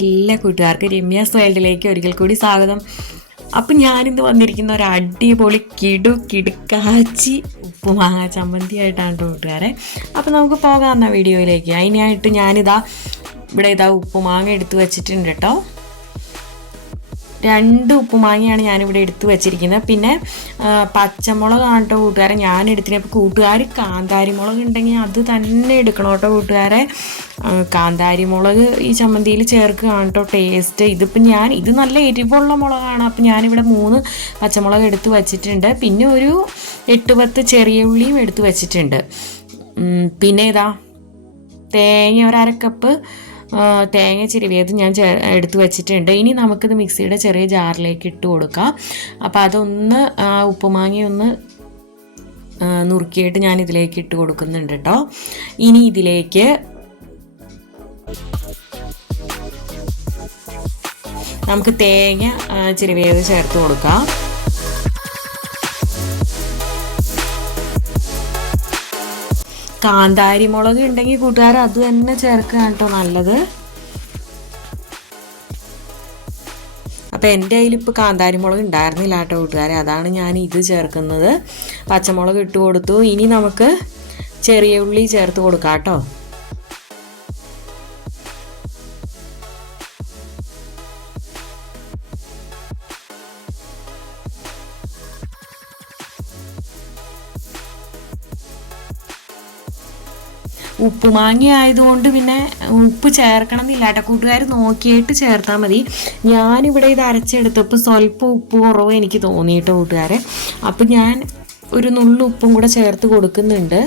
എല്ലാ കൂട്ടുകാർക്കും രമ്യാസ് വേൾഡിലേക്ക് ഒരിക്കൽ കൂടി സ്വാഗതം. അപ്പം ഞാനിന്ന് വന്നിരിക്കുന്ന ഒരു അടിപൊളി കിടുക്കാച്ചി ഉപ്പുമാങ്ങ ചമ്മന്തി ആയിട്ടാണ് കൂട്ടുകാരെ. അപ്പം നമുക്ക് പോകാം വീഡിയോയിലേക്ക്. അതിനായിട്ട് ഞാനിതാ ഇവിടെ ഉപ്പുമാങ്ങ എടുത്ത് വെച്ചിട്ടുണ്ട് കേട്ടോ. 2 ഉപ്പുമാങ്ങയാണ് ഞാനിവിടെ എടുത്ത് വെച്ചിരിക്കുന്നത്. പിന്നെ പച്ചമുളകാണ് കേട്ടോ കൂട്ടുകാരെ ഞാൻ എടുത്തിട്ട്. അപ്പോൾ കൂട്ടുകാർ കാന്താരി മുളക് ഉണ്ടെങ്കിൽ അത് തന്നെ എടുക്കണം കേട്ടോ കൂട്ടുകാരെ. കാന്താരി മുളക് ഈ ചമ്മന്തിയിൽ ചേർക്കുകയാണ് കേട്ടോ ടേസ്റ്റ്. ഇത് നല്ല എരിവുള്ള മുളകാണ്. അപ്പം ഞാനിവിടെ 3 പച്ചമുളക് എടുത്ത് വെച്ചിട്ടുണ്ട്. പിന്നെ ഒരു 8-10 ചെറിയ ഉള്ളിയും എടുത്ത് വെച്ചിട്ടുണ്ട്. പിന്നെ തേങ്ങ ഒരു 1/2 കപ്പ് തേങ്ങ ചിരവിയത് ഞാൻ എടുത്ത് വെച്ചിട്ടുണ്ട്. ഇനി നമുക്കിത് മിക്സിയുടെ ചെറിയ ജാറിലേക്ക് ഇട്ട് കൊടുക്കാം. അപ്പോൾ അതൊന്ന് ഉപ്പുമാങ്ങയൊന്ന് നുറുക്കിയിട്ട് ഞാൻ ഇതിലേക്ക് ഇട്ട് കൊടുക്കുന്നുണ്ട് കേട്ടോ. ഇനി ഇതിലേക്ക് നമുക്ക് തേങ്ങ ചിരവിയത് ചേർത്ത് കൊടുക്കാം. കാന്താരി മുളക് ഉണ്ടെങ്കിൽ കൂട്ടുകാർ അത് തന്നെ ചേർക്കുക കേട്ടോ നല്ലത്. അപ്പോൾ എൻ്റെ കയ്യിലിപ്പോൾ കാന്താരി മുളക് ഉണ്ടായിരുന്നില്ല കേട്ടോ കൂട്ടുകാരെ, അതാണ് ഞാൻ ഇത് ചേർക്കുന്നത്. പച്ചമുളക് ഇട്ട് കൊടുത്തു. ഇനി നമുക്ക് ചെറിയ ഉള്ളി ചേർത്ത് കൊടുക്കാം കേട്ടോ. ഉപ്പുമാങ്ങ ആയതുകൊണ്ട് പിന്നെ ഉപ്പ് ചേർക്കണം എന്നില്ല കേട്ടോ കൂട്ടുകാർ, നോക്കിയിട്ട് ചേർത്താൽ മതി. ഞാനിവിടെ ഇത് അരച്ചെടുത്തപ്പോൾ സ്വല്പം ഉപ്പ് കുറവ് എനിക്ക് തോന്നിയിട്ടോ കൂട്ടുകാരെ. അപ്പം ഞാൻ ഒരു നുള്ളു ഉപ്പും കൂടെ ചേർത്ത് കൊടുക്കുന്നുണ്ട്.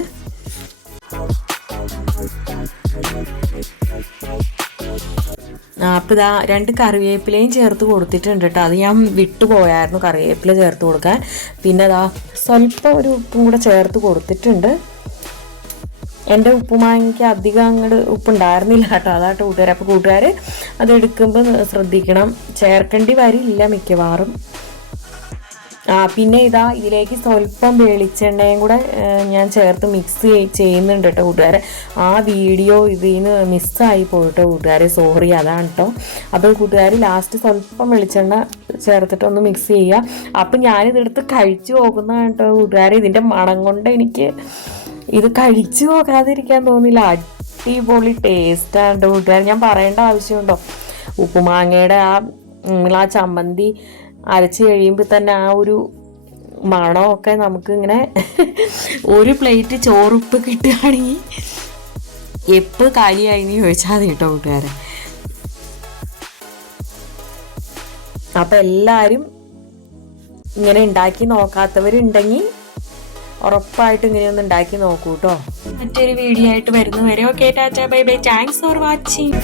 അപ്പോൾ 2 കറിവേപ്പിലയും ചേർത്ത് കൊടുത്തിട്ടുണ്ട് കേട്ടോ. അത് ഞാൻ വിട്ടുപോയായിരുന്നു കറിവേപ്പില ചേർത്ത് കൊടുക്കാൻ. പിന്നെ സ്വല്പം ഒരു ഉപ്പും കൂടെ ചേർത്ത് കൊടുത്തിട്ടുണ്ട്. എൻ്റെ ഉപ്പുമാങ്ങയ്ക്ക് അധികം അങ്ങോട്ട് ഉപ്പുണ്ടായിരുന്നില്ല കേട്ടോ, അതാട്ടോ കൂട്ടുകാർ. അപ്പോൾ കൂട്ടുകാർ അതെടുക്കുമ്പോൾ ശ്രദ്ധിക്കണം, ചേർക്കേണ്ടി വരില്ല മിക്കവാറും. പിന്നെ ഇതിലേക്ക് സ്വല്പം വെളിച്ചെണ്ണയും കൂടെ ഞാൻ ചേർത്ത് മിക്സ് ചെയ്യുന്നുണ്ട് കേട്ടോ കൂട്ടുകാരെ. ആ വീഡിയോ ഇതിന് മിസ്സായി പോയിട്ടോ കൂട്ടുകാരെ, സോറി, അതാണ് കേട്ടോ. അപ്പോൾ കൂട്ടുകാർ ലാസ്റ്റ് സ്വല്പം വെളിച്ചെണ്ണ ചേർത്തിട്ടൊന്ന് മിക്സ് ചെയ്യുക. അപ്പം ഞാനിതെടുത്ത് കഴിച്ചു നോക്കുന്നതാണ് കേട്ടോ കൂട്ടുകാരെ. ഇതിൻ്റെ മണം കൊണ്ട് എനിക്ക് ഇത് കഴിച്ചു നോക്കാതിരിക്കാൻ തോന്നില്ല. അടിപൊളി ടേസ്റ്റാണ് കൂട്ടുകാർ, ഞാൻ പറയേണ്ട ആവശ്യമുണ്ടോ? ഉപ്പുമാങ്ങയുടെ ആ ചമ്മന്തി അരച്ച് കഴിയുമ്പോൾ തന്നെ ആ ഒരു മണമൊക്കെ നമുക്കിങ്ങനെ ഒരു പ്ലേറ്റ് ചോറുപ്പ് കിട്ടുകയാണെങ്കിൽ എപ്പോൾ കാലിയായിന്ന് ചോദിച്ചാൽ മതി കേട്ടോ കൂട്ടുകാരെ. അപ്പം എല്ലാവരും ഇങ്ങനെ ഉണ്ടാക്കി നോക്കാത്തവരുണ്ടെങ്കിൽ ഉറപ്പായിട്ട് ഇങ്ങനെയൊന്ന് ഉണ്ടാക്കി നോക്കൂ കേട്ടോ. മറ്റൊരു വീഡിയോ ആയിട്ട് വരുന്നവരെ okay, tata bye bye, thanks for watching.